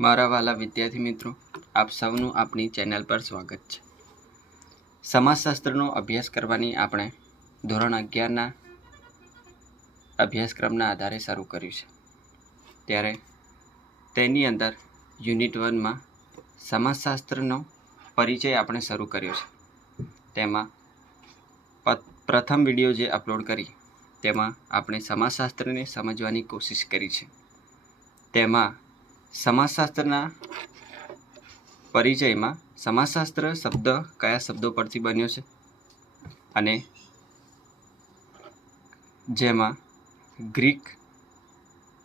મારા વાલા વિદ્યાર્થી મિત્રો, આપ સૌનું આપણી ચેનલ પર સ્વાગત છે. સમાજશાસ્ત્રનો અભ્યાસ કરવાની આપણે ધોરણ 11ના અભ્યાસક્રમના આધારે શરૂ કર્યું છે. ત્યારે તેની અંદર યુનિટ 1માં સમાજશાસ્ત્રનો પરિચય આપણે શરૂ કર્યો છે. તેમાં પ્રથમ વિડીયો જે અપલોડ કરી તેમાં આપણે સમાજશાસ્ત્રને સમજવાની કોશિશ કરી છે. તેમાં સમાજશાસ્ત્રના પરિચયમાં સમાજશાસ્ત્ર શબ્દ કયા શબ્દો પરથી બન્યો છે અને જેમાં ગ્રીક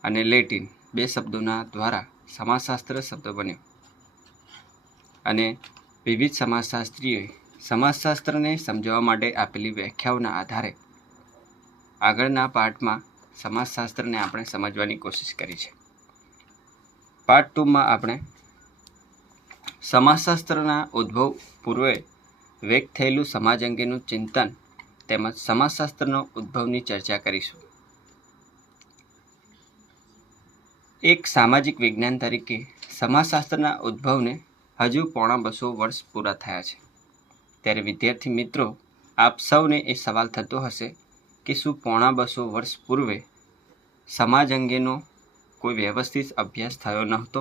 અને લેટિન બે શબ્દોના દ્વારા સમાજશાસ્ત્ર શબ્દ બન્યો અને વિવિધ સમાજશાસ્ત્રીઓએ સમાજશાસ્ત્રને સમજવા માટે આપેલી વ્યાખ્યાઓના આધારે આગળના પાઠમાં સમાજશાસ્ત્રને આપણે સમજવાની કોશિશ કરી છે. પાર્ટ 2માં આપણે સમાજશાસ્ત્રના ઉદ્ભવ પૂર્વે વ્યક્ત થયેલું સમાજ અંગેનું ચિંતન તેમજ સમાજશાસ્ત્રનો ઉદ્ભવની ચર્ચા કરીશું. એક સામાજિક વિજ્ઞાન તરીકે સમાજશાસ્ત્રના ઉદ્ભવને હજુ 250 વર્ષ પૂરા થયા છે. ત્યારે વિદ્યાર્થી મિત્રો, આપ સૌને એ સવાલ થતો હશે કે શું 250 વર્ષ પૂર્વે સમાજ અંગેનો કોઈ વ્યવસ્થિત અભ્યાસ થયો નહોતો?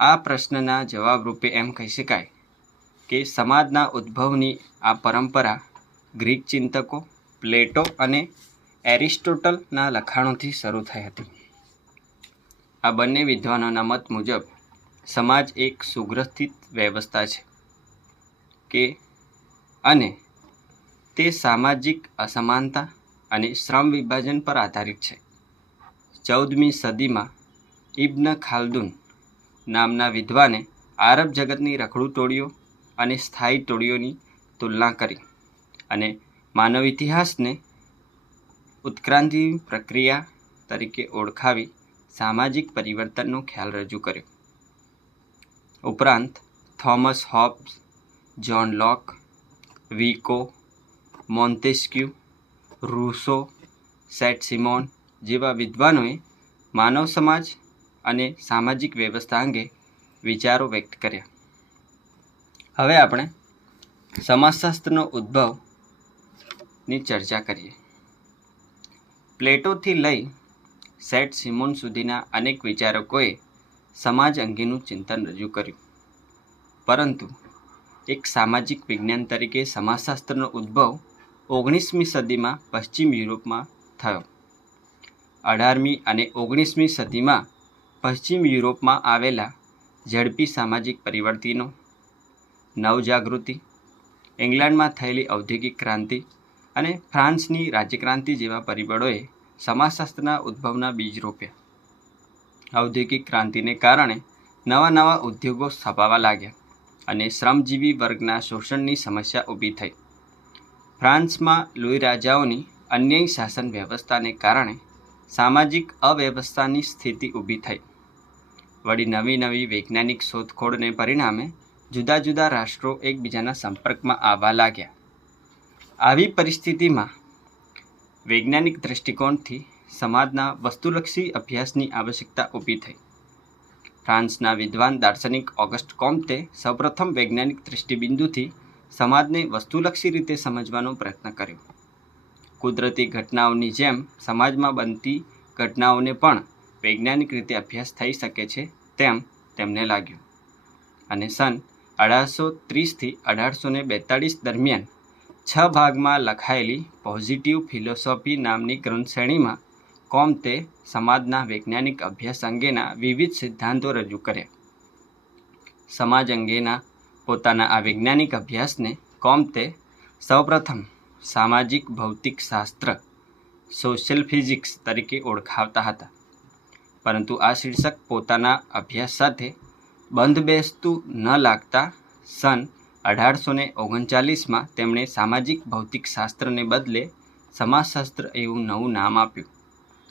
આ પ્રશ્નના જવાબ રૂપે એમ કહી શકાય કે સમાજના ઉદ્ભવની આ પરંપરા ગ્રીક ચિંતકો પ્લેટો અને એરિસ્ટોટલના લખાણોથી શરૂ થઈ હતી. આ બંને વિદ્વાનોના મત મુજબ સમાજ એક સુગ્રથિત વ્યવસ્થા છે અને તે સામાજિક અસમાનતા અને શ્રમ વિભાજન પર આધારિત છે. 14મી સદીમાં ઇબ્ન ખાલ્દુન નામના વિદ્વાને આરબ જગતની રખડુ ટોળીઓ અને સ્થાયી ટોળીઓની તુલના કરી અને માનવ ઇતિહાસને ઉત્ક્રાંતિ પ્રક્રિયા તરીકે ઓળખાવી સામાજિક પરિવર્તનનો ખ્યાલ રજૂ કર્યો. ઉપરાંત થોમસ હોબ્સ, જ્હોન લોક, વિકો, મોન્ટેસ્ક્યુ, રૂસો, સેન્ટ સિમોન જેવા વિદ્વાનોએ માનવ સમાજ અને સામાજિક વ્યવસ્થા અંગે વિચારો વ્યક્ત કર્યા. હવે આપણે સમાજશાસ્ત્રનો ઉદ્ભવની ચર્ચા કરીએ. પ્લેટોથી લઈ સેન્ટ સિમોન સુધીના અનેક વિચારકોએ સમાજ અંગેનું ચિંતન રજૂ કર્યું, પરંતુ એક સામાજિક વિજ્ઞાન તરીકે સમાજશાસ્ત્રનો ઉદ્ભવ 19મી સદીમાં પશ્ચિમ યુરોપમાં થયો. 18મી અને 19મી સદીમાં પશ્ચિમ યુરોપમાં આવેલા ઝડપી સામાજિક પરિવર્તનો, નવજાગૃતિ, ઇંગ્લેન્ડમાં થયેલી ઔદ્યોગિક ક્રાંતિ અને ફ્રાન્સની રાજ્યક્રાંતિ જેવા પરિબળોએ સમાજશાસ્ત્રના ઉદ્ભવના બીજ રોપ્યા. ઔદ્યોગિક ક્રાંતિને કારણે નવા નવા ઉદ્યોગો સ્થપાવા લાગ્યા અને શ્રમજીવી વર્ગના શોષણની સમસ્યા ઊભી થઈ. ફ્રાન્સમાં લુઈ રાજાઓની અન્યાયી શાસન વ્યવસ્થાને કારણે સામાજિક અવ્યવસ્થાની સ્થિતિ ઊભી થઈ. વળી નવી નવી વૈજ્ઞાનિક શોધખોળને પરિણામે જુદા જુદા રાષ્ટ્રો એકબીજાના સંપર્કમાં આવવા લાગ્યા. આવી પરિસ્થિતિમાં વૈજ્ઞાનિક દૃષ્ટિકોણથી સમાજના વસ્તુલક્ષી અભ્યાસની આવશ્યકતા ઊભી થઈ. ફ્રાન્સના વિદ્વાન દાર્શનિક ઓગસ્ટ કોમ્તે સૌપ્રથમ વૈજ્ઞાનિક દૃષ્ટિબિંદુથી સમાજને વસ્તુલક્ષી રીતે સમજવાનો પ્રયત્ન કર્યો. કુદરતી ઘટનાઓની જેમ સમાજમાં બનતી ઘટનાઓને પણ વૈજ્ઞાનિક રીતે અભ્યાસ થઈ શકે છે તેમ તેમને લાગ્યું અને સન 1830થી 1842 દરમિયાન 6 ભાગમાં લખાયેલી પોઝિટિવ ફિલોસોફી નામની ગ્રંથશ્રેણીમાં કોમ્તે સમાજના વૈજ્ઞાનિક અભ્યાસ અંગેના વિવિધ સિદ્ધાંતો રજૂ કર્યા. સમાજ અંગેના પોતાના આ વૈજ્ઞાનિક અભ્યાસને કોમ્તે સૌપ્રથમ સામાજિક ભૌતિક શાસ્ત્ર સોશિયલ ફિઝિક્સ તરીકે ઓળખાવતા હતા, પરંતુ આ શીર્ષક પોતાના અભ્યાસ સાથે બંધ બેસતું ન લાગતા સન 1839માં તેમણે સામાજિક ભૌતિક શાસ્ત્રને બદલે સમાજશાસ્ત્ર એવું નવું નામ આપ્યું.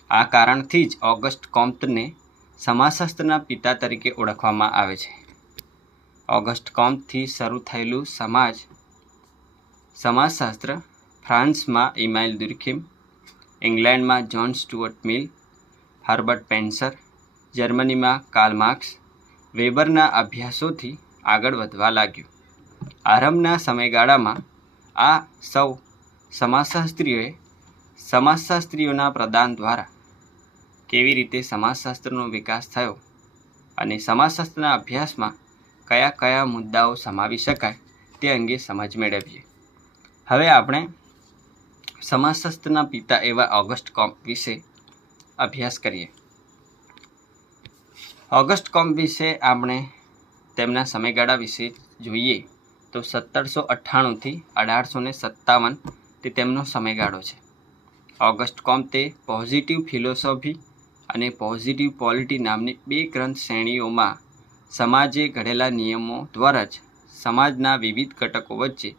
આ કારણથી જ ઓગસ્ટ કોમ્તને સમાજશાસ્ત્રના પિતા તરીકે ઓળખવામાં આવે છે. ઓગસ્ટ કોમ્તથી શરૂ થયેલું સમાજશાસ્ત્ર ફ્રાન્સમાં ઇમાઇલ દુર્ખેમ, ઇંગ્લેન્ડમાં જ્હોન સ્ટુઅર્ટ મિલ, હર્બર્ટ સ્પેન્સર, જર્મનીમાં કાર્લ માર્ક્સ, વેબરના અભ્યાસોથી આગળ વધવા લાગ્યું. આરંભના સમયગાળામાં આ સૌ સમાજશાસ્ત્રીઓના પ્રદાન દ્વારા કેવી રીતે સમાજશાસ્ત્રનો વિકાસ થયો અને સમાજશાસ્ત્રના અભ્યાસમાં કયા કયા મુદ્દાઓ સમાવી શકાય તે અંગે સમજ મેળવીએ. હવે આપણે સમાજશાસ્ત્રના પિતા એવા ઓગસ્ટ કોમ્પ વિશે અભ્યાસ કરીએ. ઓગસ્ટ કોમ્પ વિશે આપણે તેમના સમયગાળા વિશે જોઈએ તો 1798થી 1857 તે તેમનો સમયગાળો છે. ઓગસ્ટ કોમ્તે પોઝિટિવ ફિલોસોફી અને પોઝિટિવ પોલિટી નામની 2 ગ્રંથ શ્રેણીઓમાં સમાજે ઘડેલા નિયમો દ્વારા જ સમાજના વિવિધ ઘટકો વચ્ચે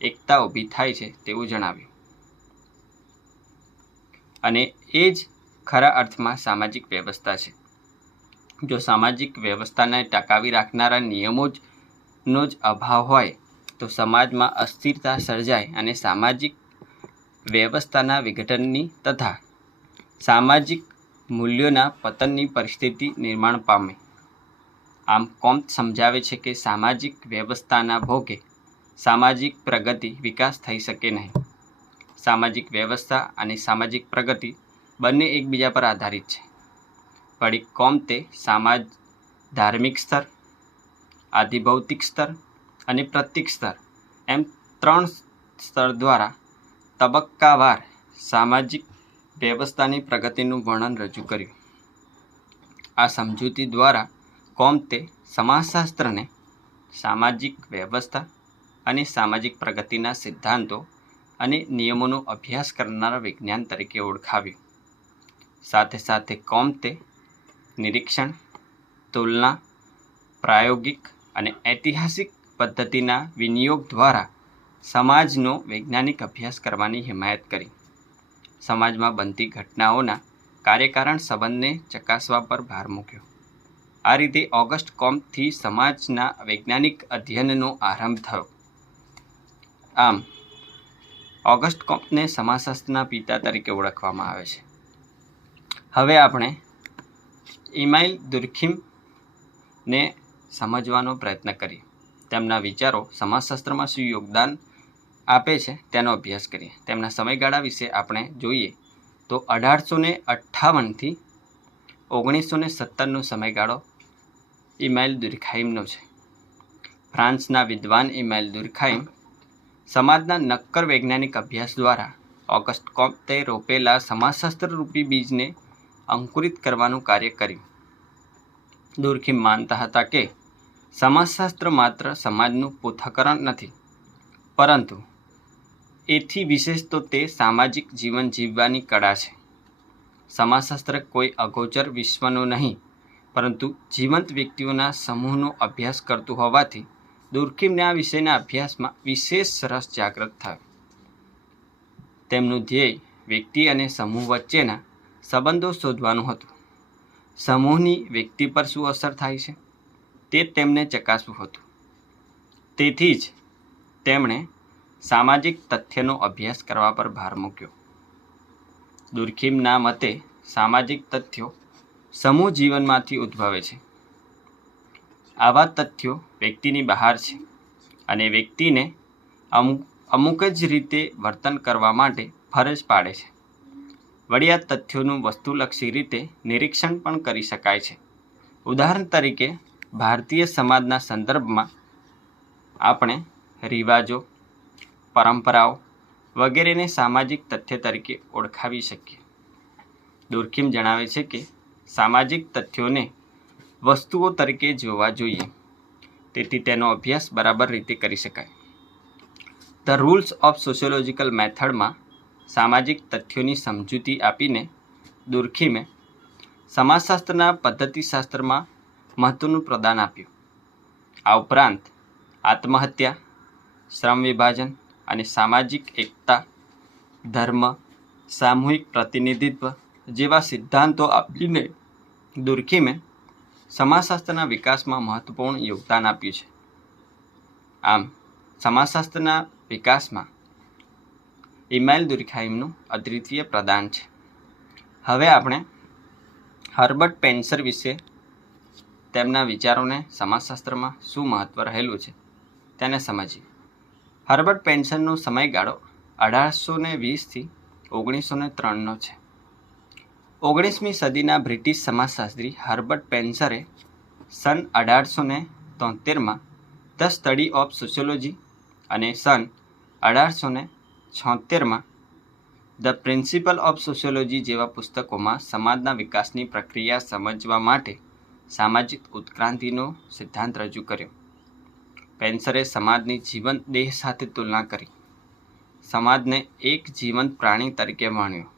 એકતા ઊભી થાય છે તેવું જણાવ્યું. અને એ જ ખરા અર્થમાં સામાજિક વ્યવસ્થા છે. જો સામાજિક વ્યવસ્થાને ટકાવી રાખનારા નિયમોનો જ અભાવ હોય તો સમાજમાં અસ્થિરતા સર્જાય અને સામાજિક વ્યવસ્થાના વિઘટનની તથા સામાજિક મૂલ્યોના પતનની પરિસ્થિતિ નિર્માણ પામે. આમ કોમ્ત સમજાવે છે કે સામાજિક વ્યવસ્થાના ભોગે સામાજિક પ્રગતિ વિકાસ થઈ શકે નહીં. સામાજિક વ્યવસ્થા અને સામાજિક પ્રગતિ બંને એકબીજા પર આધારિત છે. વળી કોમ્તે સમાજ ધાર્મિક સ્તર, આધિભૌતિક સ્તર અને પ્રતીક સ્તર એમ 3 સ્તર દ્વારા તબક્કાવાર સામાજિક વ્યવસ્થાની પ્રગતિનું વર્ણન રજૂ કર્યું. આ સમજૂતી દ્વારા કોમ્તે સમાજશાસ્ત્રને સામાજિક વ્યવસ્થા અને સામાજિક પ્રગતિના સિદ્ધાંતો અને નિયમોનો અભ્યાસ કરનારા વિજ્ઞાન તરીકે ઓળખાવ્યું. સાથે સાથે કોમ્તે નિરીક્ષણ, તુલના, પ્રાયોગિક અને ઐતિહાસિક પદ્ધતિના વિનિયોગ દ્વારા સમાજનો વૈજ્ઞાનિક અભ્યાસ કરવાની હિમાયત કરી. સમાજમાં બનતી ઘટનાઓના કાર્યકારણ સંબંધને ચકાસવા પર ભાર મૂક્યો. આ રીતે ઓગસ્ટ કોમ્તથી સમાજના વૈજ્ઞાનિક અધ્યયનનો આરંભ થયો. આમ ઓગસ્ટ કોમ્તને સમાજશાસ્ત્રના પિતા તરીકે ઓળખવામાં આવે છે. હવે આપણે ઇમાઇલ દુર્ખીમને સમજવાનો પ્રયત્ન કરીએ. તેમના વિચારો સમાજશાસ્ત્રમાં શું યોગદાન આપે છે તેનો અભ્યાસ કરીએ. તેમના સમયગાળા વિશે આપણે જોઈએ તો 1858થી 1917નો સમયગાળો ઇમાઇલ દુર્ખાઇમનો છે. ફ્રાન્સના વિદ્વાન ઇમાઇલ દુર્ખાઇમ સમાજના નક્કર વૈજ્ઞાનિક અભ્યાસ દ્વારા ઓગસ્ટ કોમ્તે રોપેલા સમાજશાસ્ત્ર રૂપી બીજને અંકુરિત કરવાનું કાર્ય કર્યું. દુર્ખીમ માનતા હતા કે સમાજશાસ્ત્ર માત્ર સમાજનું પૃથ્થકરણ નથી, પરંતુ એથી વિશેષ તો તે સામાજિક જીવન જીવવાની કળા છે. સમાજશાસ્ત્ર કોઈ અગોચર વિશ્વનો નહીં, પરંતુ જીવંત વ્યક્તિઓના સમૂહનો અભ્યાસ કરતું હોવાથી દુર્ખીમને આ વિષયના અભ્યાસમાં વિશેષ રસ જાગૃત થયો. તેમનું ધ્યેય વ્યક્તિ અને સમૂહ વચ્ચેના સંબંધો શોધવાનું હતું. સમૂહની વ્યક્તિ પર શું અસર થાય છે તે તેમને ચકાસવું હતું. તેથી જ તેમણે સામાજિક તથ્યનો અભ્યાસ કરવા પર ભાર મૂક્યો. દુર્ખીમના મતે સામાજિક તથ્યો સમૂહ જીવનમાંથી ઉદ્ભવે છે. આવા તથ્યો વ્યક્તિની બહાર છે અને વ્યક્તિને અમુક જ રીતે વર્તન કરવા માટે ફરજ પાડે છે. વળી આ તથ્યોનું વસ્તુલક્ષી રીતે નિરીક્ષણ પણ કરી શકાય છે. ઉદાહરણ તરીકે ભારતીય સમાજના સંદર્ભમાં આપણે રિવાજો, પરંપરાઓ વગેરેને સામાજિક તથ્ય તરીકે ઓળખાવી શકીએ. દુર્ખીમ જણાવે છે કે સામાજિક તથ્યોને વસ્તુઓ તરીકે જોવા જોઈએ, તેથી તેનો અભ્યાસ બરાબર રીતે કરી શકાય. ધ રૂલ્સ ઓફ સોશિયોલોજિકલ મેથડમાં સામાજિક તથ્યોની સમજૂતી આપીને દુર્ખીમે સમાજશાસ્ત્રના પદ્ધતિશાસ્ત્રમાં મહત્ત્વનું પ્રદાન આપ્યું. આ ઉપરાંત આત્મહત્યા, શ્રમ વિભાજન અને સામાજિક એકતા, ધર્મ, સામૂહિક પ્રતિનિધિત્વ જેવા સિદ્ધાંતો આપીને દુર્ખીમે સમાજશાસ્ત્રના વિકાસમાં મહત્વપૂર્ણ યોગદાન આપ્યું છે. આમ સમાજશાસ્ત્રના વિકાસમાં ઇમાઇલ દુર્ખાઇમનું અદ્વિતીય પ્રદાન છે. હવે આપણે હર્બર્ટ પેન્સર વિશે તેમના વિચારોને સમાજશાસ્ત્રમાં શું મહત્વ રહેલું છે તેને સમજીએ. હર્બર્ટ પેન્સરનો સમયગાળો 1820થી 1903નો છે. 19મી સદીના બ્રિટિશ સમાજશાસ્ત્રી હર્બર્ટ પેન્સરે સન 1873માં ધ સ્ટડી ઓફ સોશિયોલોજી અને સન 1876માં ધ પ્રિન્સિપલ ઓફ સોશિયોલોજી જેવા પુસ્તકોમાં સમાજના વિકાસની પ્રક્રિયા સમજવા માટે સામાજિક ઉત્ક્રાંતિનો સિદ્ધાંત રજૂ કર્યો. પેન્સરે સમાજની જીવંત દેહ સાથે તુલના કરી. સમાજને એક જીવંત પ્રાણી તરીકે માન્યો.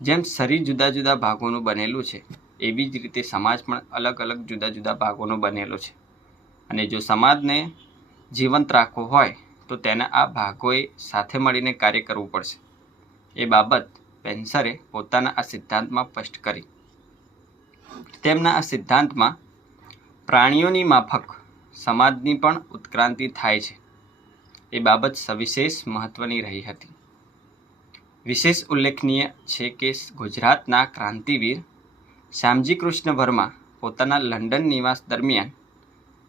જેમ શરીર જુદા જુદા ભાગોનું બનેલું છે, એવી જ રીતે સમાજ પણ અલગ અલગ જુદા જુદા ભાગોનો બનેલો છે. અને જો સમાજને જીવંત રાખવો હોય તો તેના આ ભાગોએ સાથે મળીને કાર્ય કરવું પડશે. એ બાબત પેન્સરે પોતાના આ સિદ્ધાંતમાં સ્પષ્ટ કરી. તેમના આ સિદ્ધાંતમાં પ્રાણીઓની માફક સમાજની પણ ઉત્ક્રાંતિ થાય છે એ બાબત સવિશેષ મહત્વની રહી હતી. વિશેષ ઉલ્લેખનીય છે કે ગુજરાતના ક્રાંતિવીર શ્યામજી કૃષ્ણ વર્મા પોતાના લંડન નિવાસ દરમિયાન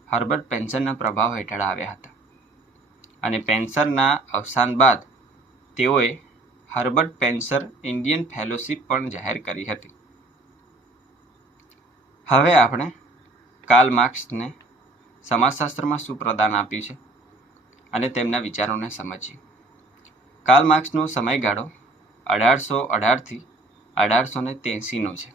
હર્બર્ટ પેન્સરના પ્રભાવ હેઠળ આવ્યા હતા અને પેન્સરના અવસાન બાદ તેઓએ હર્બર્ટ પેન્સર ઇન્ડિયન ફેલોશિપ પણ જાહેર કરી હતી. હવે આપણે કાર્લ માર્ક્સને સમાજશાસ્ત્રમાં શું પ્રદાન આપ્યું છે અને તેમના વિચારોને સમજીએ. કાર્લ માર્ક્સનો સમયગાળો 1818થી 1883નો છે.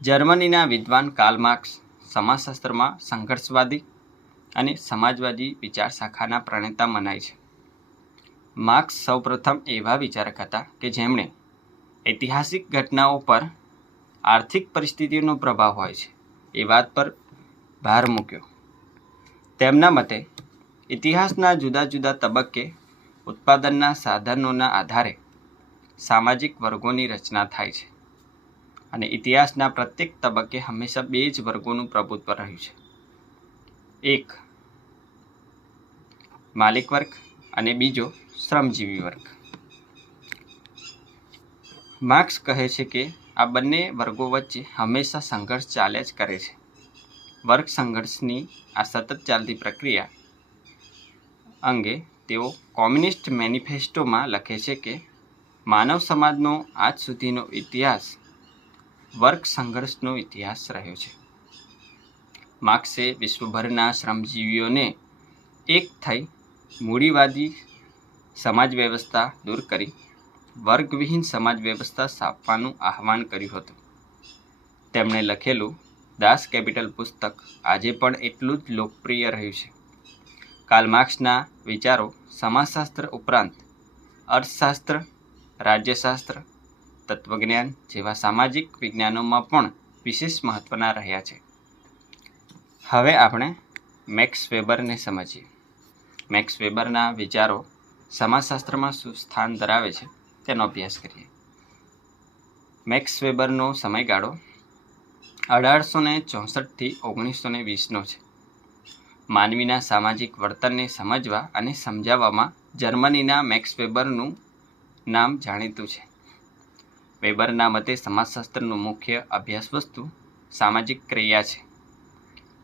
જર્મનીના વિદ્વાન કાર્લ માર્ક્સ સમાજશાસ્ત્રમાં સંઘર્ષવાદી અને સમાજવાદી વિચાર શાખાના પ્રણેતા મનાય છે. માર્ક્સ સૌપ્રથમ એવા વિચારક હતા કે જેમણે ઐતિહાસિક ઘટનાઓ પર આર્થિક પરિસ્થિતિનો પ્રભાવ હોય છે એ વાત પર ભાર મૂક્યો. તેમના મતે ઇતિહાસના જુદા જુદા તબક્કે ઉત્પાદનના સાધનોના આધારે સામાજિક વર્ગોની રચના થાય છે અને ઇતિહાસના પ્રત્યેક તબક્કે હંમેશા બે જ વર્ગોનું પ્રભુત્વ રહ્યું છે. એક માલિક વર્ગ અને બીજો શ્રમજીવી વર્ગ. માર્ક્સ કહે છે કે આ બંને વર્ગો વચ્ચે હંમેશા સંઘર્ષ ચાલ્યા જ કરે છે. વર્ગ સંઘર્ષની આ સતત ચાલતી પ્રક્રિયા અંગે તેઓ કોમ્યુનિસ્ટ મેનિફેસ્ટોમાં લખે છે કે માનવ સમાજનો આજ સુધીનો ઇતિહાસ વર્ગ સંઘર્ષનો ઇતિહાસ રહ્યો છે. માર્ક્સે વિશ્વભરના શ્રમજીવીઓને એક થઈ મૂડીવાદી સમાજ વ્યવસ્થા દૂર કરી વર્ગવિહીન સમાજ વ્યવસ્થા સ્થાપવાનું આહ્વાન કર્યું હતું. તેમણે લખેલું દાસ કેપિટલ પુસ્તક આજે પણ એટલું જ લોકપ્રિય રહ્યું છે. કાર્લ માર્ક્સના વિચારો સમાજશાસ્ત્ર ઉપરાંત અર્થશાસ્ત્ર, રાજ્યશાસ્ત્ર, તત્વજ્ઞાન જેવા સામાજિક વિજ્ઞાનોમાં પણ વિશેષ મહત્વના રહ્યા છે. હવે આપણે મેક્સ વેબરને સમજીએ. મેક્સ વેબરના વિચારો સમાજશાસ્ત્રમાં શું સ્થાન ધરાવે છે તેનો અભ્યાસ કરીએ. મેક્સ વેબરનો સમયગાળો 1864થી 1920નો છે. માનવીના સામાજિક વર્તનને સમજવા અને સમજાવવામાં જર્મનીના મેક્સ વેબરનું નામ જાણીતું છે. વેબરના મતે સમાજશાસ્ત્રનું મુખ્ય અભ્યાસ વસ્તુ સામાજિક ક્રિયા છે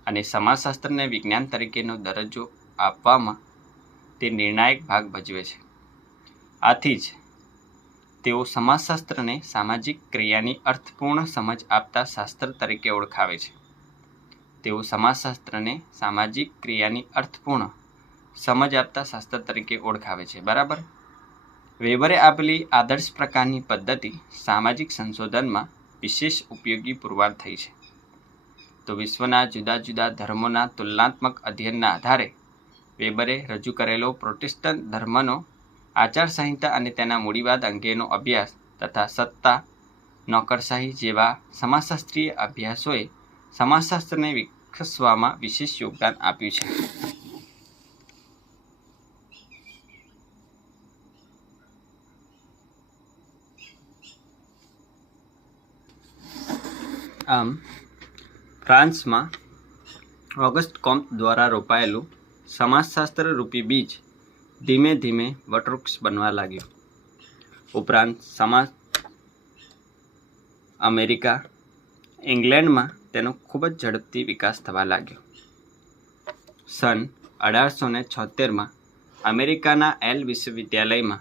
અને સમાજશાસ્ત્રને વિજ્ઞાન તરીકેનો દરજ્જો આપવામાં તે નિર્ણાયક ભાગ ભજવે છે. આથી જ તેઓ સમાજશાસ્ત્રને સામાજિક ક્રિયાની અર્થપૂર્ણ સમજ આપતા શાસ્ત્ર તરીકે ઓળખાવે છે. તેઓ સમાજશાસ્ત્રને સામાજિક ક્રિયાની અર્થપૂર્ણ સમજ આપતા શાસ્ત્ર તરીકે ઓળખાવે છે. બરાબર. વેબરે આપેલી આદર્શ પ્રકારની પદ્ધતિ સામાજિક સંશોધનમાં વિશેષ ઉપયોગી પુરવાર થઈ છે. તો વિશ્વના જુદા જુદા ધર્મોના તુલનાત્મક અધ્યયનના આધારે વેબરે રજૂ કરેલો પ્રોટેસ્ટન્ટ ધર્મનો આચારસંહિતા અને તેના મૂડીવાદ અંગેનો અભ્યાસ તથા સત્તા, નોકરશાહી જેવા સમાજશાસ્ત્રીય અભ્યાસોએ સમાજશાસ્ત્રને વિકસવામાં વિશેષ યોગદાન આપ્યું છે. આમ ફ્રાન્સમાં ઓગસ્ટ કોમ્ટ દ્વારા રોપાયેલું સમાજશાસ્ત્ર રૂપી બીજ ધીમે ધીમે વટવૃક્ષ બનવા લાગ્યું. ઉપરાંત અમેરિકા, ઇંગ્લેન્ડમાં તેનો ખૂબ જ ઝડપથી વિકાસ થવા લાગ્યો. સન 1876માં અમેરિકાના એલ વિશ્વવિદ્યાલયમાં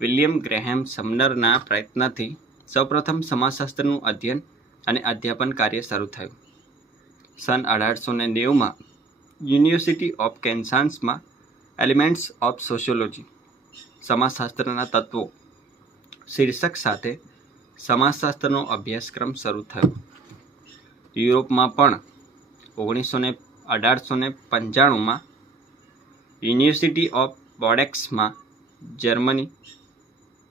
વિલિયમ ગ્રેહેમ સમનરના પ્રયત્નથી સૌપ્રથમ સમાજશાસ્ત્રનું અધ્યયન અને અધ્યાપન કાર્ય શરૂ થયું. સન 1890માં યુનિવર્સિટી ઓફ કેન્સાસમાં એલિમેન્ટ્સ ઓફ સોશિયોલોજી સમાજશાસ્ત્રના તત્વો શીર્ષક સાથે સમાજશાસ્ત્રનો અભ્યાસક્રમ શરૂ થયો. યુરોપમાં પણ 1895માં યુનિવર્સિટી ઓફ બોર્ડેક્સમાં જર્મની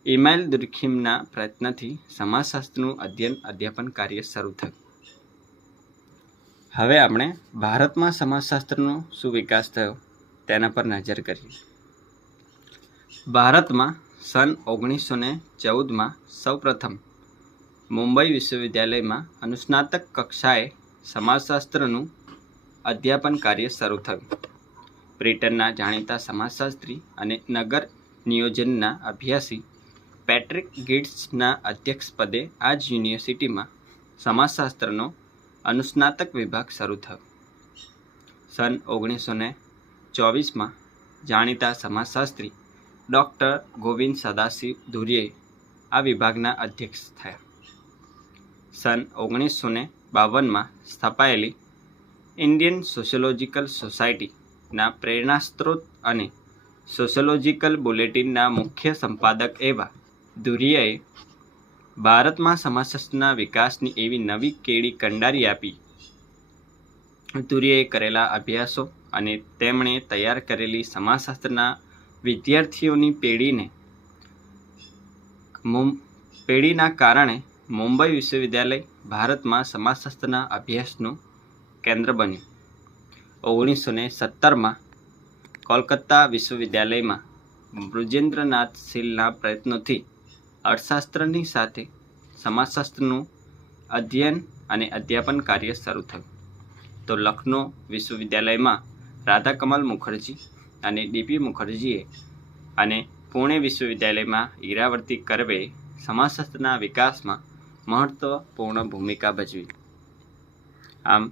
ઇમાઇલ દુર્ખીમના પ્રયત્નથી સમાજશાસ્ત્રનું અધ્યાપન કાર્ય શરૂ થયું. હવે આપણે ભારતમાં સમાજશાસ્ત્રનો શું વિકાસ થયો તેના પર નજર કરીએ. ભારતમાં સન 1914માં સૌપ્રથમ મુંબઈ વિશ્વવિદ્યાલયમાં અનુસ્નાતક કક્ષાએ સમાજશાસ્ત્રનું અધ્યાપન કાર્ય શરૂ થયું. બ્રિટનના જાણીતા સમાજશાસ્ત્રી અને નગર નિયોજનના અભ્યાસી પેટ્રિક ગિટ્સના અધ્યક્ષપદે આ જ યુનિવર્સિટીમાં સમાજશાસ્ત્રનો અનુસ્નાતક વિભાગ શરૂ થયો. સન 1924માં જાણીતા સમાજશાસ્ત્રી ડૉક્ટર ગોવિંદ સદાશિવ ધુરીએ આ વિભાગના અધ્યક્ષ થયા. સન 1952માં સ્થપાયેલી ઇન્ડિયન સોશિયોલોજિકલ સોસાયટીના પ્રેરણાસ્ત્રોત અને સોશિયોલોજિકલ બુલેટિનના મુખ્ય સંપાદક એવા ધુરીએ ભારતમાં સમાજશાસ્ત્રના વિકાસની એવી નવી કેડી કંડારી આપી. ધુરીએ કરેલા અભ્યાસો અને તેમણે તૈયાર કરેલી સમાજશાસ્ત્રના વિદ્યાર્થીઓની પેઢીના કારણે મુંબઈ વિશ્વવિદ્યાલય ભારતમાં સમાજશાસ્ત્રના અભ્યાસનું કેન્દ્ર બન્યું. 1917માં કોલકાતા વિશ્વવિદ્યાલયમાં બૃજેન્દ્રનાથ શીલના પ્રયત્નોથી અર્થશાસ્ત્રની સાથે સમાજશાસ્ત્રનું અધ્યયન અને અધ્યાપન કાર્ય શરૂ થયું. તો લખનૌ વિશ્વવિદ્યાલયમાં રાધાકમલ મુખર્જી અને ડીપી મુખર્જીએ અને પુણે વિશ્વવિદ્યાલયમાં ઈરાવર્તી કરવેએ સમાજશાસ્ત્રના વિકાસમાં મહત્વપૂર્ણ ભૂમિકા ભજવી. આમ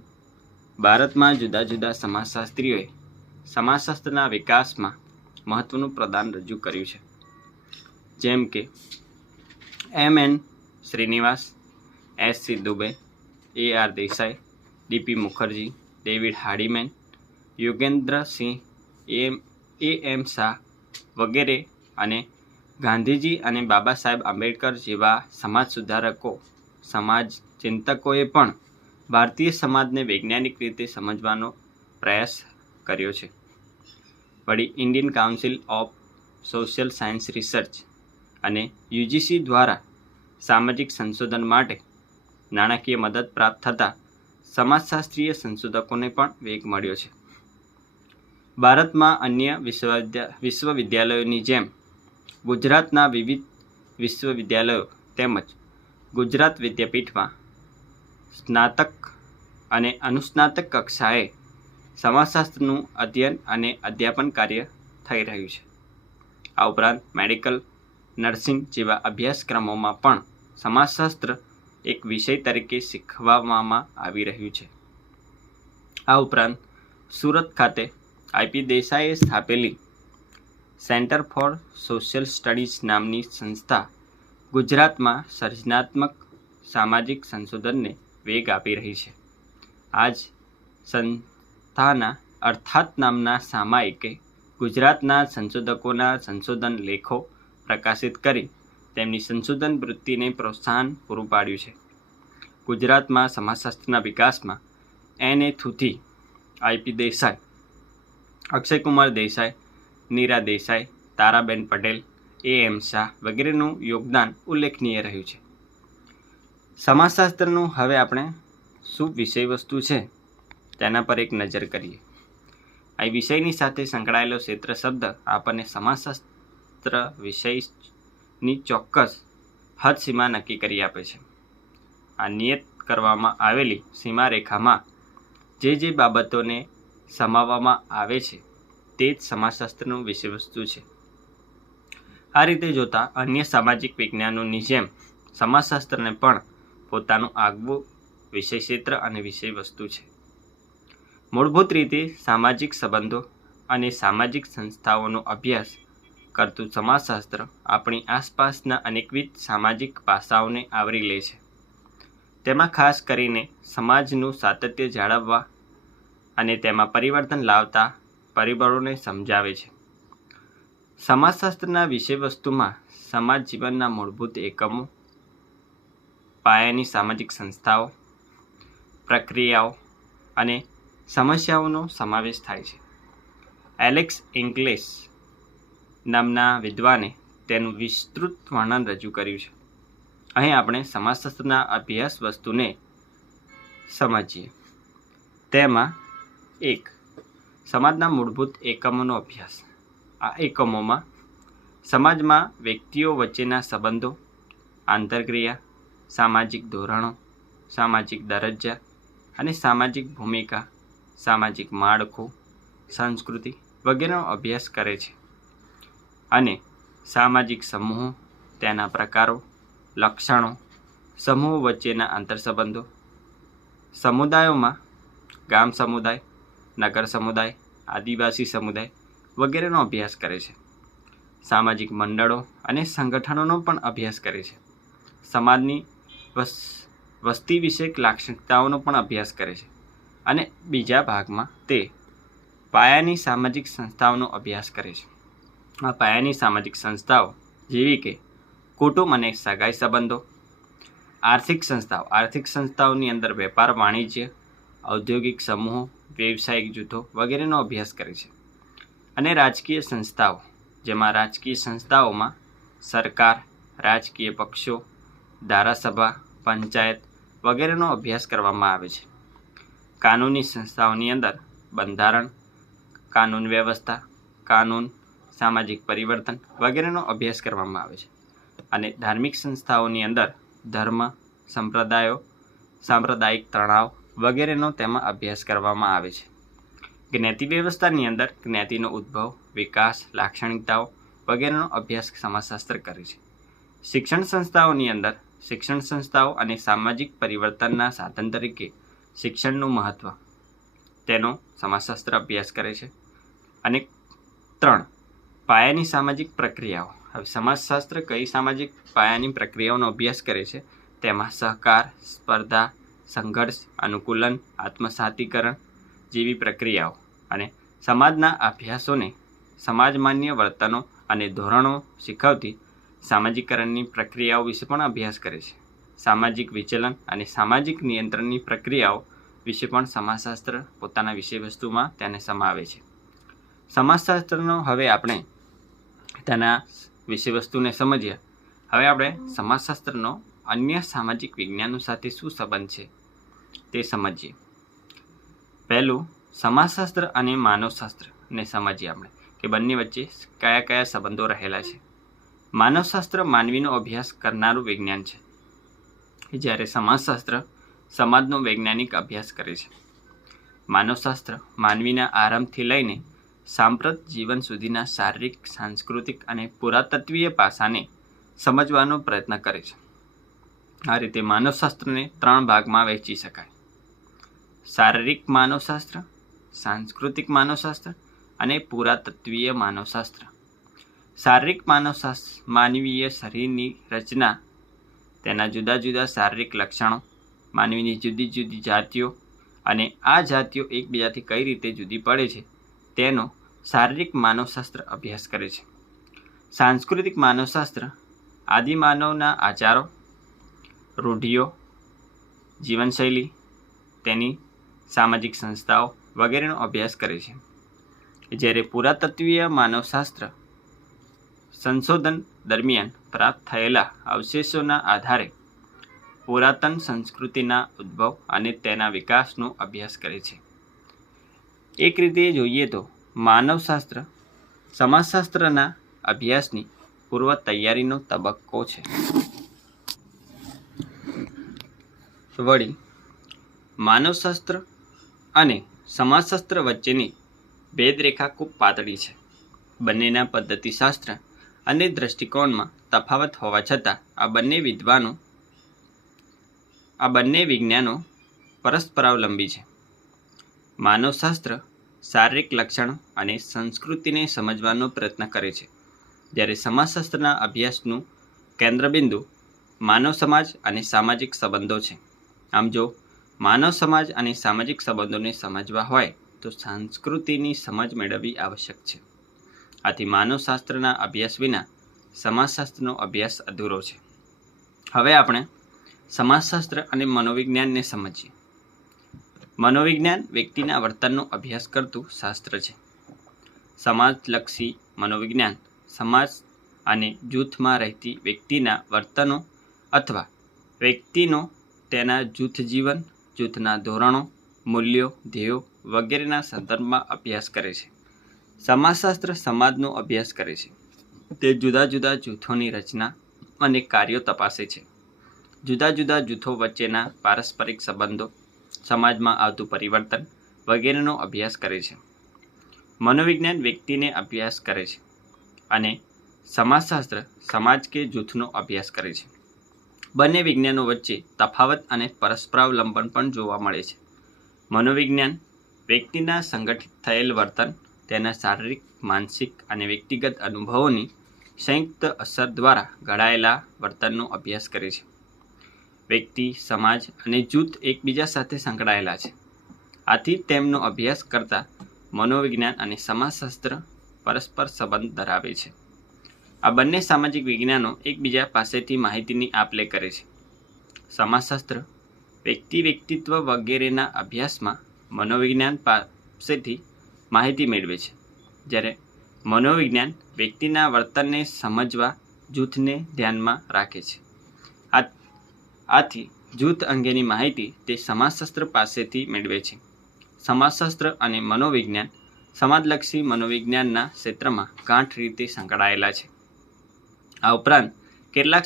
ભારતમાં જુદા જુદા સમાજશાસ્ત્રીઓએ સમાજશાસ્ત્રના વિકાસમાં મહત્વનું પ્રદાન રજૂ કર્યું છે. જેમ કે M.N. Shrinivas, S.C. Dube, A.R. Desai, DP Mukherjee, David Hardiman, Yogendra Singh, A.M. Shah વગેરે અને ગાંધીજી અને બાબા સાહેબ આંબેડકર જેવા સમાજ સુધારકો, સમાજ ચિંતકોએ પણ ભારતીય સમાજને વૈજ્ઞાનિક રીતે સમજવાનો પ્રયાસ કર્યો છે. વળી Indian council of social science research અને UGC દ્વારા સામાજિક સંશોધન માટે નાણાકીય મદદ પ્રાપ્ત થતાં સમાજશાસ્ત્રીય સંશોધકોને પણ વેગ મળ્યો છે. ભારતમાં અન્ય વિશ્વવિદ્યાલયોની જેમ ગુજરાતના વિવિધ વિશ્વવિદ્યાલયો તેમજ ગુજરાત વિદ્યાપીઠમાં સ્નાતક અને અનુસ્નાતક કક્ષાએ સમાજશાસ્ત્રનું અધ્યયન અને અધ્યાપન કાર્ય થઈ રહ્યું છે. આ ઉપરાંત મેડિકલ, નર્સિંગ જેવા અભ્યાસક્રમોમાં પણ સમાજશાસ્ત્ર એક વિષય તરીકે શીખવવામાં આવી રહ્યું છે. આ ઉપરાંત સુરત ખાતે IP દેસાઈએ સ્થાપેલી સેન્ટર ફોર સોશિયલ સ્ટડીઝ નામની સંસ્થા ગુજરાતમાં સર્જનાત્મક સામાજિક સંશોધનને વેગ આપી રહી છે. આ જ સંસ્થાના અર્થાત નામના સામાયિકે ગુજરાતના સંશોધકોના સંશોધન લેખો પ્રકાશિત કરી તેમની સંશોધન વૃત્તિને પ્રોત્સાહન પૂરું પાડ્યું છે. ગુજરાતમાં સમાજશાસ્ત્રના વિકાસમાં N.A. થુથી, IP દેસાઈ, અક્ષયકુમાર દેસાઈ, નીરા દેસાઈ, તારાબેન પટેલ, A.M. શાહ વગેરેનું યોગદાન ઉલ્લેખનીય રહ્યું છે. સમાજશાસ્ત્રનું હવે આપણે શું વિષયવસ્તુ છે તેના પર એક નજર કરીએ. આ વિષયની સાથે સંકળાયેલો ક્ષેત્ર શબ્દ આપણને સમાજશાસ્ત્ર વિષયની ચોક્કસ હદસીમા નક્કી કરી આપે છે. આ નિયત કરવામાં આવેલી સીમારેખામાં જે બાબતોને સમાવવામાં આવે છે તે જ સમાજશાસ્ત્રનું વિષયવસ્તુ છે. આ રીતે જોતાં અન્ય સામાજિક વિજ્ઞાનોની જેમ સમાજશાસ્ત્રને પણ પોતાનું આગવું વિષય ક્ષેત્ર અને વિષય વસ્તુ છે. મૂળભૂત રીતે સામાજિક સંબંધો અને સામાજિક સંસ્થાઓનો અભ્યાસ કરતું સમાજશાસ્ત્ર આપણી આસપાસના અનેકવિધ સામાજિક પાસાઓને આવરી લે છે. તેમાં ખાસ કરીને સમાજનું સાતત્ય જાળવવા અને તેમાં પરિવર્તન લાવતા પરિબળોને સમજાવે છે. સમાજશાસ્ત્રના વિષયવસ્તુમાં સમાજ જીવનના મૂળભૂત એકમો, પાયાની સામાજિક સંસ્થાઓ, પ્રક્રિયાઓ અને સમસ્યાઓનો સમાવેશ થાય છે. એલેક્સ ઇંગ્લિશ નામના વિદ્વાને તેનું વિસ્તૃત વર્ણન રજૂ કર્યું છે. અહીં આપણે સમાજશાસ્ત્રના અભ્યાસ વસ્તુને સમજીએ. તેમાં 1. સમાજના મૂળભૂત એકમોનો અભ્યાસ. આ એકમોમાં સમાજમાં વ્યક્તિઓ વચ્ચેના સંબંધો, આંતરક્રિયા, સામાજિક ધોરણો, સામાજિક દરજ્જા અને સામાજિક ભૂમિકા, સામાજિક માળખું, સંસ્કૃતિ વગેરેનો અભ્યાસ કરે છે. અને સામાજિક સમૂહો, તેના પ્રકારો, લક્ષણો, સમૂહો વચ્ચેના આંતરસંબંધો, સમુદાયોમાં ગામ સમુદાય, નગર સમુદાય, આદિવાસી સમુદાય વગેરેનો અભ્યાસ કરે છે. સામાજિક મંડળો અને સંગઠનોનો પણ અભ્યાસ કરે છે. સમાજની વસ્તી વિષયક લાક્ષણિકતાઓનો પણ અભ્યાસ કરે છે. અને બીજા ભાગમાં તે પાયાની સામાજિક સંસ્થાઓનો અભ્યાસ કરે છે. આ પાયાની સામાજિક સંસ્થાઓ જેવી કે કુટુંબ અને સગાઈ સંબંધો, આર્થિક સંસ્થાઓની અંદર વેપાર, વાણિજ્ય, ઔદ્યોગિક સમૂહો, વ્યવસાયિક જૂથો વગેરેનો અભ્યાસ કરે છે. અને રાજકીય સંસ્થાઓ, જેમાં રાજકીય સંસ્થાઓમાં સરકાર, રાજકીય પક્ષો, ધારાસભા, પંચાયત વગેરેનો અભ્યાસ કરવામાં આવે છે. કાનૂની સંસ્થાઓની અંદર બંધારણ, કાનૂન વ્યવસ્થા, કાનૂન, સામાજિક પરિવર્તન વગેરેનો અભ્યાસ કરવામાં આવે છે. અને ધાર્મિક સંસ્થાઓની અંદર ધર્મ, સંપ્રદાયો, સાંપ્રદાયિક તણાવ વગેરેનો તેમાં અભ્યાસ કરવામાં આવે છે. જ્ઞાતિ વ્યવસ્થાની અંદર જ્ઞાતિનો ઉદ્ભવ, વિકાસ, લાક્ષણિકતાઓ વગેરેનો અભ્યાસ સમાજશાસ્ત્ર કરે છે. શિક્ષણ સંસ્થાઓની અંદર શિક્ષણ સંસ્થાઓ અને સામાજિક પરિવર્તનના સાધન તરીકે શિક્ષણનું મહત્ત્વ, તેનો સમાજશાસ્ત્ર અભ્યાસ કરે છે. અને 3. પાયાની સામાજિક પ્રક્રિયાઓ. હવે સમાજશાસ્ત્ર કઈ સામાજિક પાયાની પ્રક્રિયાઓનો અભ્યાસ કરે છે? તેમાં સહકાર, સ્પર્ધા, સંઘર્ષ, અનુકૂલન, આત્મસાતીકરણ જેવી પ્રક્રિયાઓ અને સમાજના અભ્યાસોને સમાજમાન્ય વર્તનો અને ધોરણો શીખવતી સામાજિકરણની પ્રક્રિયાઓ વિશે પણ અભ્યાસ કરે છે. સામાજિક વિચલન અને સામાજિક નિયંત્રણની પ્રક્રિયાઓ વિશે પણ સમાજશાસ્ત્ર પોતાના વિષયવસ્તુમાં તેને સમાવે છે. સમાજશાસ્ત્રનો હવે આપણે તેના વિષયવસ્તુને સમજીએ. હવે આપણે સમાજશાસ્ત્રનો અન્ય સામાજિક વિજ્ઞાનો સાથે શું સંબંધ છે તે સમજીએ. પહેલું, સમાજશાસ્ત્ર અને માનવશાસ્ત્રને સમજીએ આપણે કે બંને વચ્ચે કયા કયા સંબંધો રહેલા છે. માનવશાસ્ત્ર માનવીનો અભ્યાસ કરનારું વિજ્ઞાન છે, જ્યારે સમાજશાસ્ત્ર સમાજનો વૈજ્ઞાનિક અભ્યાસ કરે છે. માનવશાસ્ત્ર માનવીના આરંભથી લઈને સાંપ્રત જીવન સુધીના શારીરિક, સાંસ્કૃતિક અને પુરાતત્વીય પાસાને સમજવાનો પ્રયત્ન કરે છે. આ રીતે માનવશાસ્ત્રને 3 ભાગમાં વહેંચી શકાય: શારીરિક માનવશાસ્ત્ર, સાંસ્કૃતિક માનવશાસ્ત્ર અને પુરાતત્વીય માનવશાસ્ત્ર. શારીરિક માનવશાસ્ત્ર માનવીય શરીરની રચના, તેના જુદા જુદા શારીરિક લક્ષણો, માનવીની જુદી જુદી જાતિઓ અને આ જાતિઓ એકબીજાથી કઈ રીતે જુદી પડે છે તેનો શારીરિક માનવશાસ્ત્ર અભ્યાસ કરે છે. સાંસ્કૃતિક માનવશાસ્ત્ર આદિમાનવના આચારો, રૂઢિઓ, જીવનશૈલી, તેની સામાજિક સંસ્થાઓ વગેરેનો અભ્યાસ કરે છે. જ્યારે પુરાતત્વીય માનવશાસ્ત્ર સંશોધન દરમિયાન પ્રાપ્ત થયેલા અવશેષોના આધારે પુરાતન સંસ્કૃતિના ઉદ્ભવ અને તેના વિકાસનો અભ્યાસ કરે છે. એક રીતે જોઈએ તો માનવશાસ્ત્ર સમાજશાસ્ત્રના અભ્યાસની પૂર્વ તૈયારીનો તબક્કો છે. વળી માનવશાસ્ત્ર અને સમાજશાસ્ત્ર વચ્ચેની ભેદરેખા ખૂબ પાતળી છે. બંનેના પદ્ધતિશાસ્ત્ર અને દૃષ્ટિકોણમાં તફાવત હોવા છતાં આ બંને વિદ્વાનો આ બંને વિજ્ઞાનો પરસ્પરાવલંબી છે. માનવશાસ્ત્ર શારીરિક લક્ષણો અને સંસ્કૃતિને સમજવાનો પ્રયત્ન કરે છે, જ્યારે સમાજશાસ્ત્રના અભ્યાસનું કેન્દ્રબિંદુ માનવ સમાજ અને સામાજિક સંબંધો છે. આમ જો માનવ સમાજ અને સામાજિક સંબંધોને સમજવા હોય તો સંસ્કૃતિની સમજ મેળવવી આવશ્યક છે. આથી માનવશાસ્ત્રના અભ્યાસ વિના સમાજશાસ્ત્રનો અભ્યાસ અધૂરો છે. હવે આપણે સમાજશાસ્ત્ર અને મનોવિજ્ઞાનને સમજીએ. મનોવિજ્ઞાન વ્યક્તિના વર્તનનો અભ્યાસ કરતું શાસ્ત્ર છે. સમાજલક્ષી મનોવિજ્ઞાન સમાજ અને જૂથમાં રહેતી વ્યક્તિના વર્તનો અથવા વ્યક્તિનો તેના જૂથ જીવન, જૂથના ધોરણો, મૂલ્યો, ધ્યેયો વગેરેના સંદર્ભમાં અભ્યાસ કરે છે. સમાજશાસ્ત્ર સમાજનો અભ્યાસ કરે છે. તે જુદા જુદા જૂથોની રચના અને કાર્યો તપાસે છે. જુદા જુદા જૂથો વચ્ચેના પારસ્પરિક સંબંધો, સમાજમાં આવતું પરિવર્તન વગેરેનો અભ્યાસ કરે છે. મનોવિજ્ઞાન વ્યક્તિને અભ્યાસ કરે છે અને સમાજશાસ્ત્ર સમાજ કે જૂથનો અભ્યાસ કરે છે. બંને વિજ્ઞાનો વચ્ચે તફાવત અને પરસ્પરાવલંબન પણ જોવા મળે છે. મનોવિજ્ઞાન વ્યક્તિના સંગઠિત થયેલ વર્તન, તેના શારીરિક, માનસિક અને વ્યક્તિગત અનુભવોની સંયુક્ત અસર દ્વારા ઘડાયેલા વર્તનનો અભ્યાસ કરે છે. વ્યક્તિ, સમાજ અને જૂથ એકબીજા સાથે સંકળાયેલા છે. આથી તેમનો અભ્યાસ કરતા મનોવિજ્ઞાન અને સમાજશાસ્ત્ર પરસ્પર સંબંધ ધરાવે છે. આ બંને સામાજિક વિજ્ઞાનો એકબીજા પાસેથી માહિતીની આપ-લે કરે છે. સમાજશાસ્ત્ર વ્યક્તિત્વ વગેરેના અભ્યાસમાં મનોવિજ્ઞાન પાસેથી માહિતી મેળવે છે, જ્યારે મનોવિજ્ઞાન વ્યક્તિના વર્તનને સમજવા જૂથને ધ્યાનમાં રાખે છે. આથી જૂથ અંગેની માહિતી તે સમાજશાસ્ત્ર પાસેથી મેળવે છે. સમાજશાસ્ત્ર અને મનોવિજ્ઞાન સમાજલક્ષી મનોવિજ્ઞાનના ક્ષેત્રમાં ગાંઠ રીતે સંકળાયેલા છે. આ ઉપરાંત કેટલાક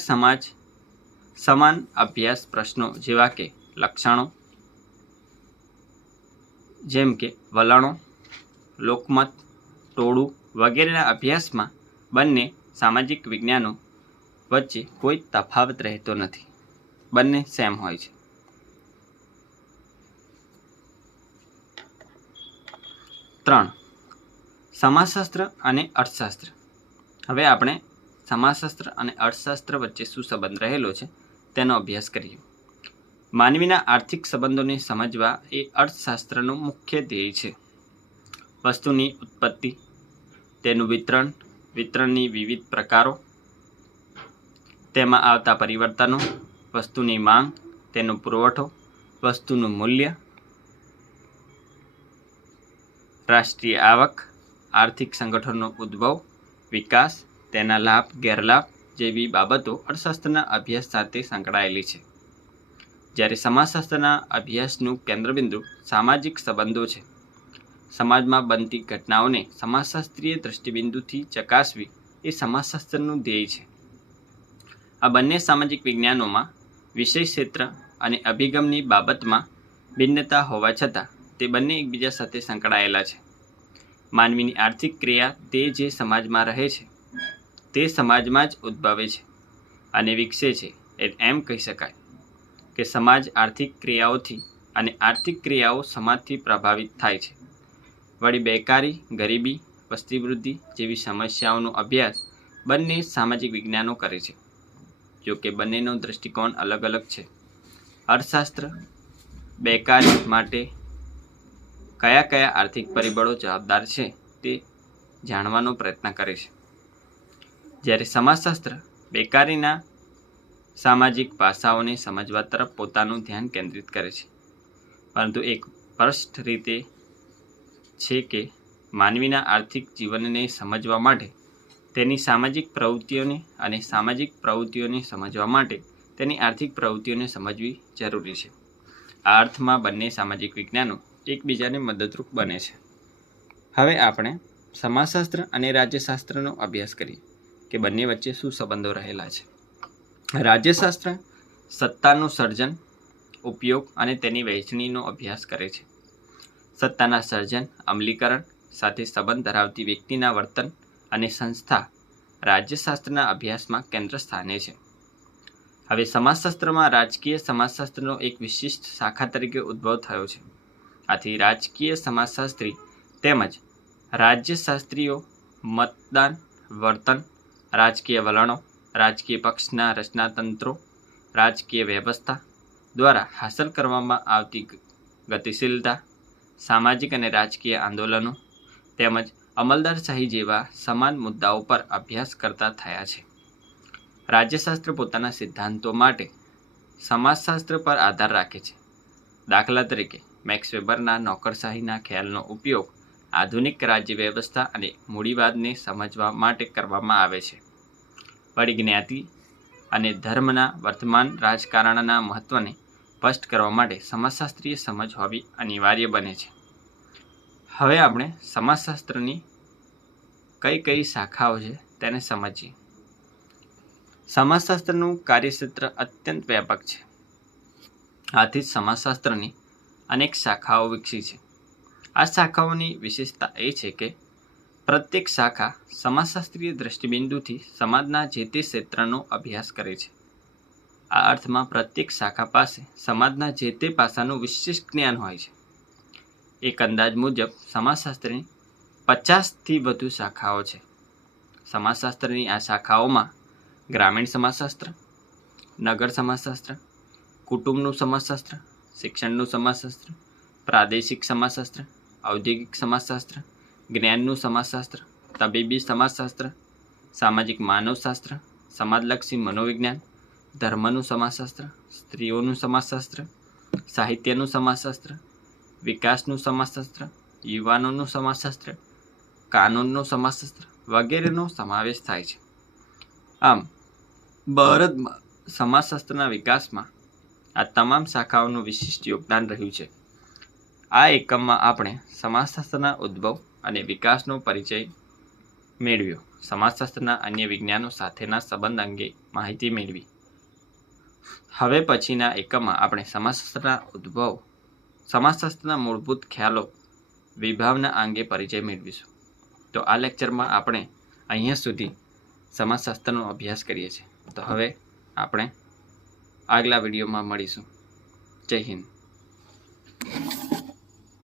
સમાન અભ્યાસ પ્રશ્નો જેવા કે લક્ષણો, જેમ કે વલણો, લોકમત, ટોળું વગેરેના અભ્યાસમાં બંને સામાજિક વિજ્ઞાનો વચ્ચે કોઈ તફાવત રહેતો નથી. બંને સેમ હોય છે. 3. સમાજશાસ્ત્ર અને અર્થશાસ્ત્ર. હવે આપણે સમાજશાસ્ત્ર અને અર્થશાસ્ત્ર વચ્ચે શું સંબંધ રહેલો છે તેનો અભ્યાસ કરીએ. માનવીના આર્થિક સંબંધોને સમજવા એ અર્થશાસ્ત્રનો મુખ્ય ધ્યેય છે. વસ્તુની ઉત્પત્તિ, તેનું વિતરણ, વિતરણની વિવિધ પ્રકારો, તેમાં આવતા પરિવર્તનો, વસ્તુની માંગ, તેનો પુરવઠો, વસ્તુનું મૂલ્ય, રાષ્ટ્રીય આવક, આર્થિક સંગઠનનો ઉદ્ભવ, વિકાસ, તેના લાભ, ગેરલાભ જેવી બાબતો અર્થશાસ્ત્રના અભ્યાસ સાથે સંકળાયેલી છે. જ્યારે સમાજશાસ્ત્રના અભ્યાસનું કેન્દ્રબિંદુ સામાજિક સંબંધો છે. સમાજમાં બનતી ઘટનાઓને સમાજશાસ્ત્રીય દૃષ્ટિબિંદુથી ચકાસવી એ સમાજશાસ્ત્રનું ધ્યેય છે. આ બંને સામાજિક વિજ્ઞાનોમાં વિષય ક્ષેત્ર અને અભિગમની બાબતમાં ભિન્નતા હોવા છતાં તે બંને એકબીજા સાથે સંકળાયેલા છે. માનવીની આર્થિક ક્રિયા તે જે સમાજમાં રહે છે તે સમાજમાં જ ઉદ્ભવે છે અને વિકસે છે. એમ કહી શકાય કે સમાજ આર્થિક ક્રિયાઓથી અને આર્થિક ક્રિયાઓ સમાજથી પ્રભાવિત થાય છે. વળી બેકારી, ગરીબી, વસ્તીવૃદ્ધિ જેવી સમસ્યાઓનો અભ્યાસ બંને સામાજિક વિજ્ઞાનો કરે છે. જો કે બંનેનો દૃષ્ટિકોણ અલગ અલગ છે. અર્થશાસ્ત્ર બેકારી માટે કયા આર્થિક પરિબળો જવાબદાર છે તે જાણવાનો પ્રયત્ન કરે છે, જ્યારે સમાજશાસ્ત્ર બેકારીના સામાજિક પાસાઓને સમજવા તરફ પોતાનું ધ્યાન કેન્દ્રિત કરે છે. પરંતુ એક સ્પષ્ટ રીતે છે કે માનવીના આર્થિક જીવનને સમજવા માટે તેની સામાજિક પ્રવૃત્તિઓને અને સામાજિક પ્રવૃત્તિઓને સમજવા માટે તેની આર્થિક પ્રવૃત્તિઓને સમજવી જરૂરી છે. આ અર્થમાં બંને સામાજિક વિજ્ઞાનો એકબીજાને મદદરૂપ બને છે. હવે આપણે સમાજશાસ્ત્ર અને રાજ્યશાસ્ત્રનો અભ્યાસ કરીએ કે બંને વચ્ચે શું સંબંધો રહેલા છે. રાજ્યશાસ્ત્ર સત્તાનું સર્જન, ઉપયોગ અને તેની વહેંચણીનો અભ્યાસ કરે છે. સત્તાના સર્જન, અમલીકરણ સાથે સંબંધ ધરાવતી વ્યક્તિના વર્તન અને સંસ્થા રાજ્યશાસ્ત્રના અભ્યાસમાં કેન્દ્ર સ્થાને છે. હવે સમાજશાસ્ત્રમાં રાજકીય સમાજશાસ્ત્રનો એક વિશિષ્ટ શાખા તરીકે ઉદ્ભવ થયો છે. આથી રાજકીય સમાજશાસ્ત્રી તેમજ રાજ્યશાસ્ત્રીઓ મતદાન, વર્તન, રાજકીય વલણો, રાજકીય પક્ષના રચનાતંત્રો, રાજકીય વ્યવસ્થા દ્વારા હાંસલ કરવામાં આવતી ગતિશીલતા, સામાજિક અને રાજકીય આંદોલનો તેમજ અમલદારશાહી જેવા સમાન મુદ્દાઓ પર અભ્યાસ કરતા થયા છે. રાજ્યશાસ્ત્ર પોતાના સિદ્ધાંતો માટે સમાજશાસ્ત્ર પર આધાર રાખે છે. દાખલા તરીકે મેક્સ વેબરના નોકરશાહીના ખ્યાલનો ઉપયોગ આધુનિક રાજ્ય વ્યવસ્થા અને મૂડીવાદને સમજવા માટે કરવામાં આવે છે. વળી જ્ઞાતિ અને ધર્મના વર્તમાન રાજકારણના મહત્ત્વને સ્પષ્ટ કરવા માટે સમાજશાસ્ત્રીય સમજ હોવી અનિવાર્ય બને છે. હવે આપણે સમાજશાસ્ત્રની કઈ કઈ શાખાઓ છે તેને સમજીએ. સમાજશાસ્ત્રનું કાર્યક્ષેત્ર અત્યંત વ્યાપક છે. આથી જ સમાજશાસ્ત્રની અનેક શાખાઓ વિકસી છે. આ શાખાઓની વિશેષતા એ છે કે પ્રત્યેક શાખા સમાજશાસ્ત્રીય દૃષ્ટિબિંદુથી સમાજના જે તે ક્ષેત્રનો અભ્યાસ કરે છે. આ અર્થમાં પ્રત્યેક શાખા પાસે સમાજના જે તે પાસાનું વિશિષ્ટ જ્ઞાન હોય છે. એક અંદાજ મુજબ સમાજશાસ્ત્રની 50થી વધુ શાખાઓ છે. સમાજશાસ્ત્રની આ શાખાઓમાં ગ્રામીણ સમાજશાસ્ત્ર, નગર સમાજશાસ્ત્ર, કુટુંબનું સમાજશાસ્ત્ર, શિક્ષણનું સમાજશાસ્ત્ર, પ્રાદેશિક સમાજશાસ્ત્ર, ઔદ્યોગિક સમાજશાસ્ત્ર, જ્ઞાનનું સમાજશાસ્ત્ર, તબીબી સમાજશાસ્ત્ર, સામાજિક માનવશાસ્ત્ર, સમાજલક્ષી મનોવિજ્ઞાન, ધર્મનું સમાજશાસ્ત્ર, સ્ત્રીઓનું સમાજશાસ્ત્ર, સાહિત્યનું સમાજશાસ્ત્ર, વિકાસનું સમાજશાસ્ત્ર, યુવાનોનું સમાજશાસ્ત્ર, કાનૂનનું સમાજશાસ્ત્ર વગેરેનો સમાવેશ થાય છે. આમ ભારતમાં સમાજશાસ્ત્રના વિકાસમાં આ તમામ શાખાઓનું વિશિષ્ટ યોગદાન રહ્યું છે. આ એકમમાં આપણે સમાજશાસ્ત્રના ઉદ્ભવ અને વિકાસનો પરિચય મેળવ્યો. સમાજશાસ્ત્રના અન્ય વિજ્ઞાનો સાથેના સંબંધ અંગે માહિતી મેળવી. હવે પછીના એકમમાં આપણે સમાજશાસ્ત્રના ઉદ્ભવ, સમાજશાસ્ત્રના મૂળભૂત ખ્યાલો, વિભાવના અંગે પરિચય મેળવીશું. તો આ લેક્ચરમાં આપણે અહીંયા સુધી સમાજશાસ્ત્રનો અભ્યાસ કરીએ છીએ. તો હવે આપણે આગલા વિડીયોમાં મળીશું. જય હિન્દ.